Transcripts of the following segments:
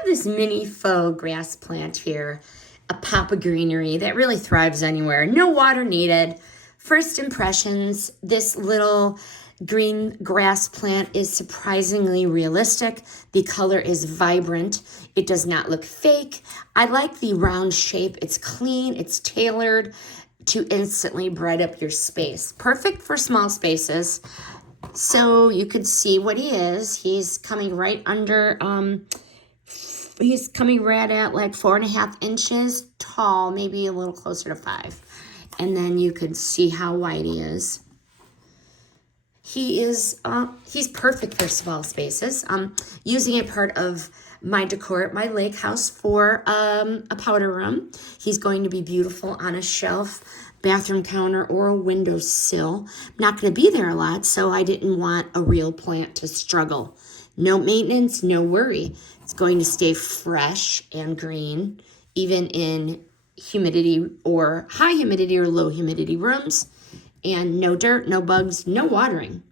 have this mini faux grass plant here, a pop of greenery that really thrives anywhere. No water needed. First impressions, this little green grass plant is surprisingly realistic. The color is vibrant. It does not look fake. I like the round shape. It's clean. It's tailored to instantly bright up your space. Perfect for small spaces. So you could see what he is. He's coming right under, he's coming right at like 4.5 inches tall, maybe a little closer to 5. And then you could see how wide he is. He's perfect for small spaces. Using a part of my decor at my lake house for a powder room. He's going to be beautiful on a shelf, bathroom counter, or a windowsill. I'm not going to be there a lot, so I didn't want a real plant to struggle. No maintenance, no worry. It's going to stay fresh and green, even in humidity or high humidity or low humidity rooms. And no dirt, no bugs, no watering.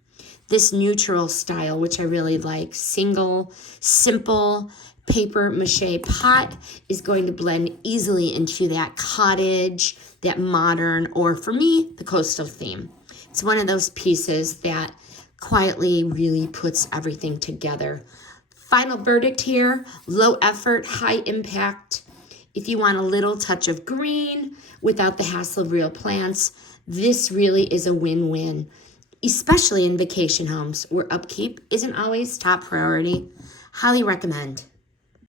This neutral style, which I really like, single, simple paper-mache pot is going to blend easily into that cottage, that modern, or for me, the coastal theme. It's one of those pieces that quietly really puts everything together. Final verdict here, low effort, high impact. If you want a little touch of green without the hassle of real plants, this really is a win-win, especially in vacation homes where upkeep isn't always top priority. Highly recommend.